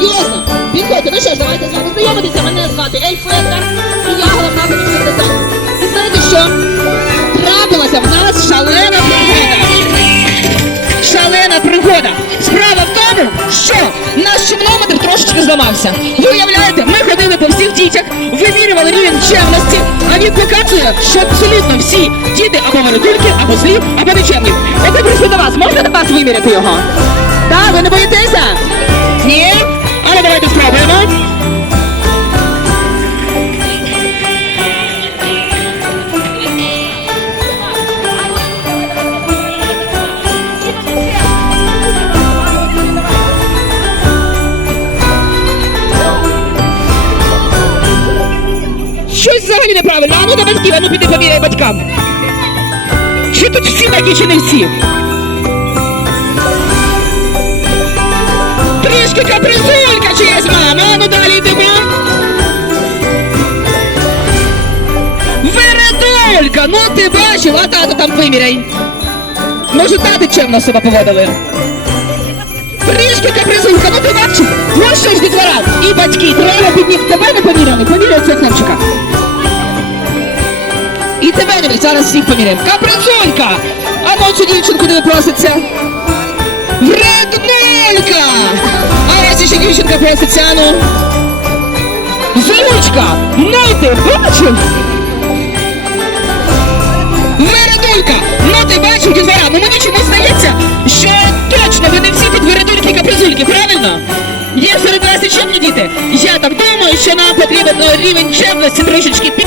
Серйозно, підходьте, ну що ж, давайте з вами знайомитися, мене звати Ельфетка, і я головна помічник. І знаєте що? Трапилася в нас шалена пригода. Шалена пригода. Справа в тому, що наш чимнометр трошечки зламався. Ви уявляєте, ми ходили по всіх дітях, вимірювали рівень чемності, а він показує, що абсолютно всі діти або великульки, або злі, або нечемні. Оце прийшли до вас, можна до вас виміряти його? Так, ви не боїтеся? Ні? Але давайте спробуємо. Щось взагалі неправильно. А ну до батьків, а ну піди поміряй батькам. Чи тут всі такі, чи не всі? Трішки капризулька чиясь мама, а ну далі йдемо. Вередолька, ну ти бачив, а тато там виміряй. Може, тати чемно себе поводили. Трішки капризулька, ну ти бачив. Ну що ж дітвора? І батьки, треба підніх тебе не поміряли, поміряй цього хлопчика. І тебе не зараз всіх поміряємо. Капризулька! А ну цю дівчинку не проситься. Дівчинка проситься, а ну. Золючка! Ну ти бачив? Вередулька! Ну ти бачив, дітвора, ну мені чомусь здається, що точно ви не всі тут вередульки і капризульки, правильно? Є серед вас і чемні діти. Я так думаю, що нам потрібен ну, рівень чемності трошечки під...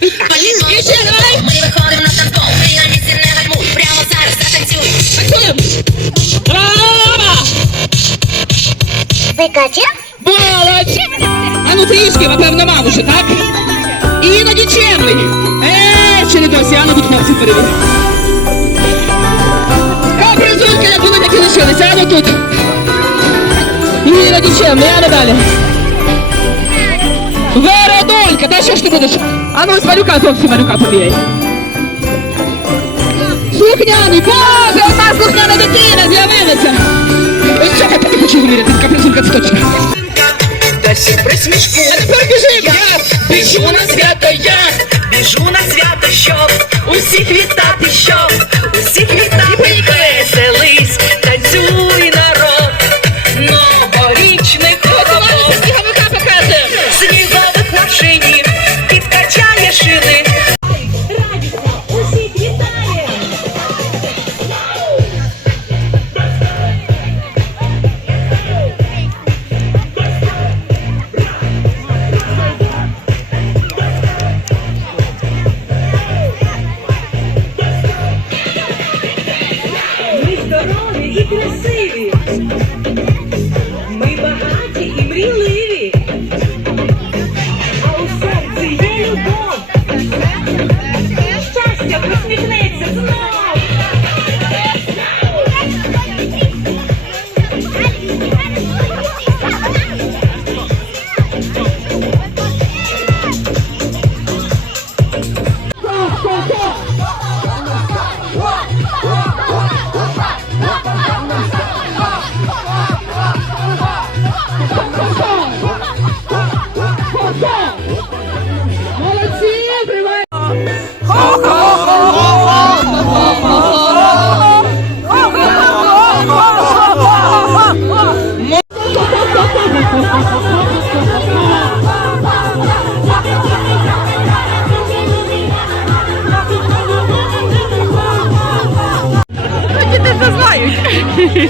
Не! Молодці! А ну трішки, напевно, мав уже, так? Іноді чемний. Е, ще не досі, а ну тут хлопці перевір. Капризульки, як вони такі лишилися, а ну тут. Іноді чемний, а ну далі. Що ж ти будеш? А ну з малюка, хлопці, малюка поміряй. Слухняний, боже, у нас слухняна дитина з'явилася. Ось цього я хочу виміряти, капризулька це точно. Та всім присмішку А тепер біжимо. Я біжу на свято, я біжу на свято, щоб усіх вітати, щоб усіх вітати, веселись,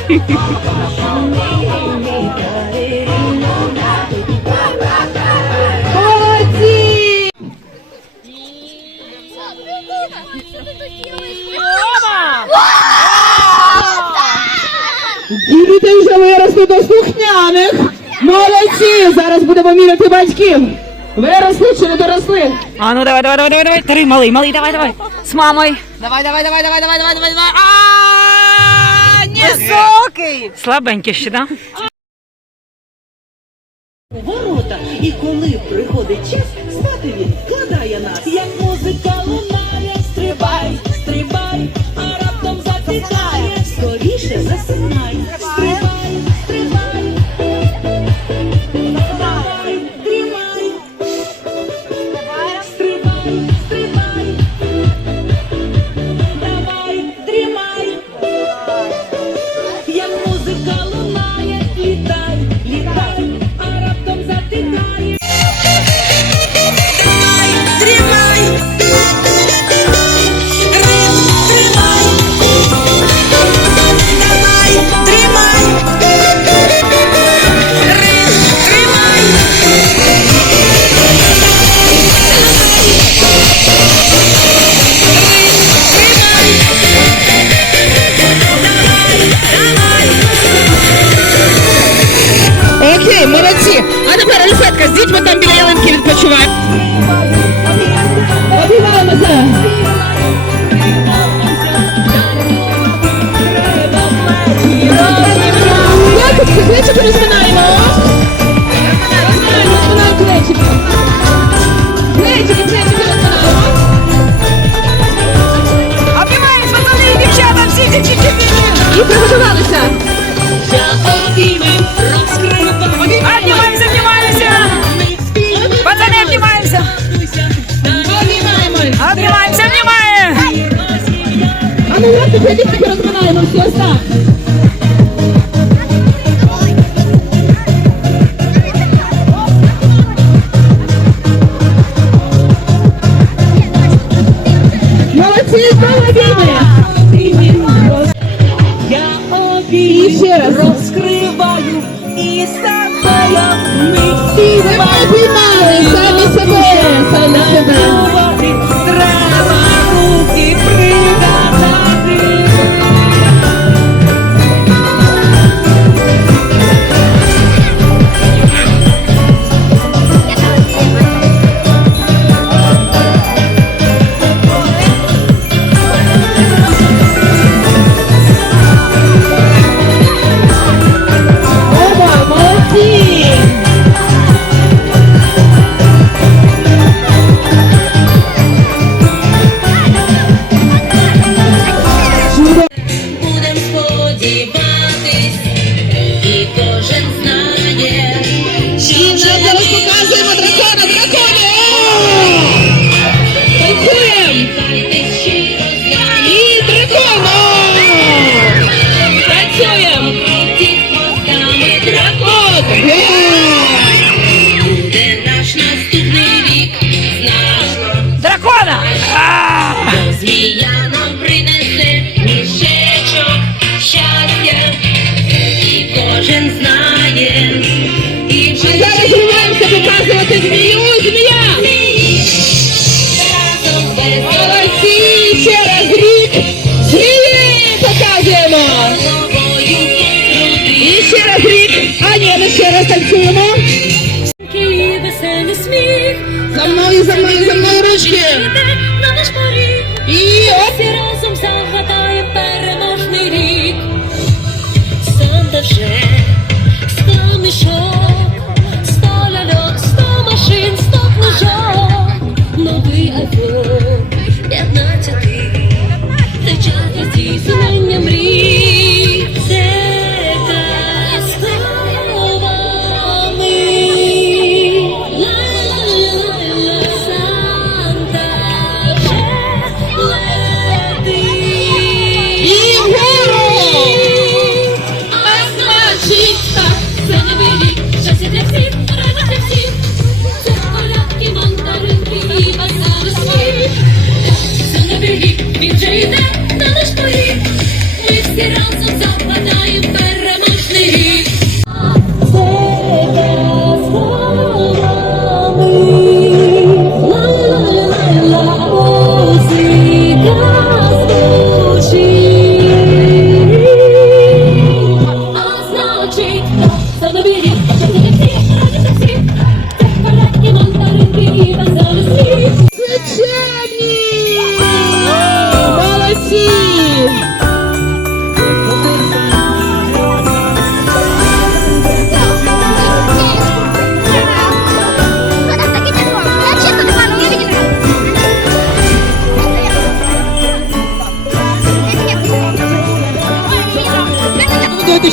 Молодці! Діти вже виросли до слухняних. Молодці! Зараз будемо міряти батьків. Виросли чи не доросли? А ну давай, давай, давай, давай, давай. Три, малий, малий, давай, давай. З мамою. Давай, давай, давай, давай, давай, давай, давай, давай. Слабенький. Слабенький ще, так? Да? Ворота. І коли приходить час, Молодці, молодці. А тепер Елісетка, з дітьми там біля ялинки відпочивай. Обіймаємося. Дякую, кличете розминати. Надія нам принесе мішечок щастя, і кожен знає, і вже а зараз гуляємося показувати змію, змія. Молодці, ще раз рік, змії показуємо. І ще раз рік, а ні, ми ще раз танцюємо.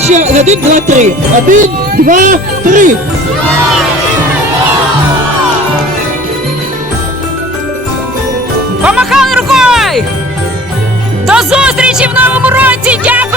ще один, два, три. Один, два, три. Помахали рукою! До зустрічі в новому році! Дякую!